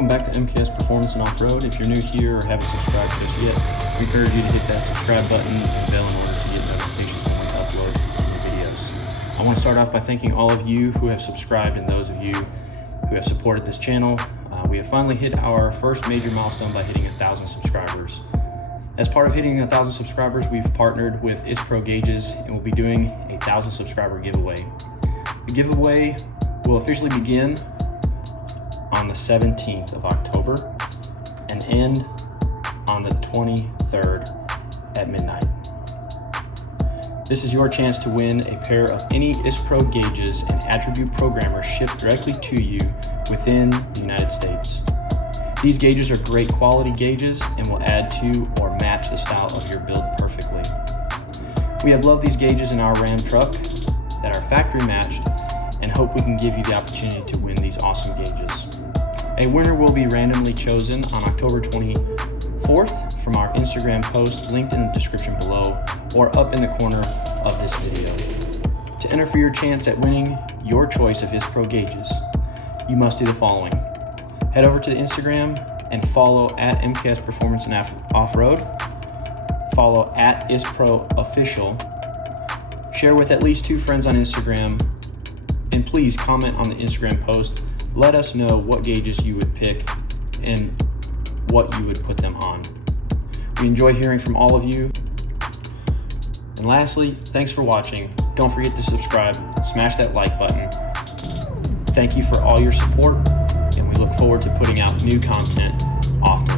Welcome back to MKS Performance Offroad. If you're new here or haven't subscribed to us yet, we encourage you to hit that subscribe button and bell in order to get notifications when we upload new videos. I want to start off by thanking all of you who have subscribed and those of you who have supported this channel. We have finally hit our first major milestone by hitting 1,000 subscribers. As part of hitting 1,000 subscribers, we've partnered with Isspro gauges and we'll be doing a 1,000 subscriber giveaway. The giveaway will officially begin on the 17th of October and end on the 23rd at midnight. This is your chance to win a pair of any Isspro gauges and attribute programmers shipped directly to you within the United States. These gauges are great quality gauges and will add to or match the style of your build perfectly. We have loved these gauges in our Ram truck that are factory matched and hope we can give you the opportunity to win these awesome gauges. A winner will be randomly chosen on October 24th from our Instagram post linked in the description below or up in the corner of this video. To enter for your chance at winning your choice of Isspro gauges, you must do the following. Head over to the Instagram and follow at MKS Performance Offroad. Follow at Isspro Official. Share with at least 2 friends on Instagram. And please comment on the Instagram post. Let us know what gauges you would pick and what you would put them on. We enjoy hearing from all of you. And lastly, thanks for watching. Don't forget to subscribe, smash that like button. Thank you for all your support, and we look forward to putting out new content often.